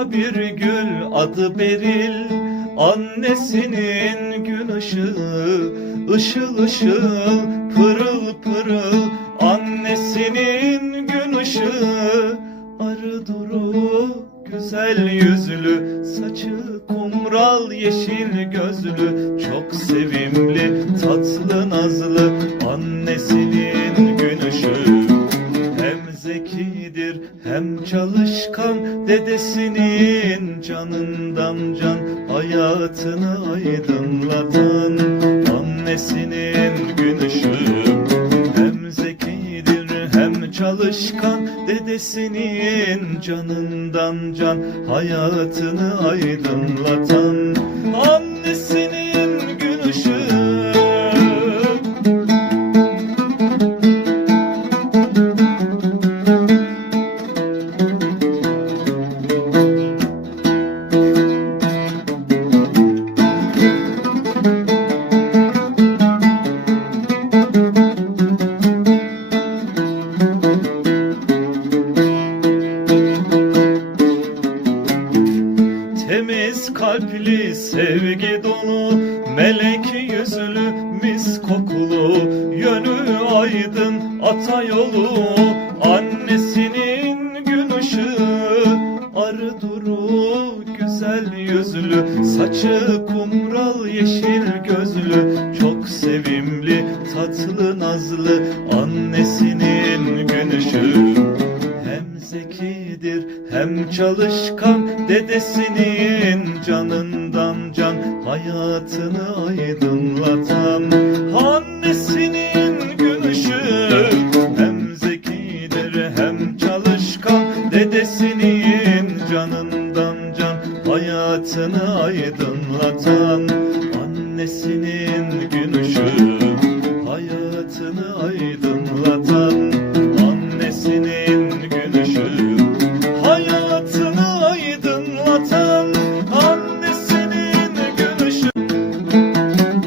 Bir gül adı Beril. Annesinin gün ışığı Işıl ışıl pırıl pırıl. Annesinin gün ışığı Arı duru güzel yüzlü. Saçı kumral yeşil gözlü. Çok sevimli tatlı nazlı. Annesinin gün ışığı. Hem zekidir hem çalışkan. Dedesinin canından can Hayatını aydınlatan Annesinin gün Hem zekidir hem çalışkan Dedesinin canından can Hayatını aydınlatan Temiz kalpli sevgi dolu Melek yüzlü mis kokulu Yönü aydın ata yolu Annesinin gün ışığı. Arı duru güzel yüzlü Saçı kumral yeşil gözlü Çok sevimli tatlı nazlı Annesinin gün ışığı. Hem zekidir hem çalışkan Dedesinin canından can Hayatını aydınlatan Annesinin gün ışığı. Hem zekidir hem çalışkan Dedesinin canından can Hayatını aydınlatan Annesinin gün autumn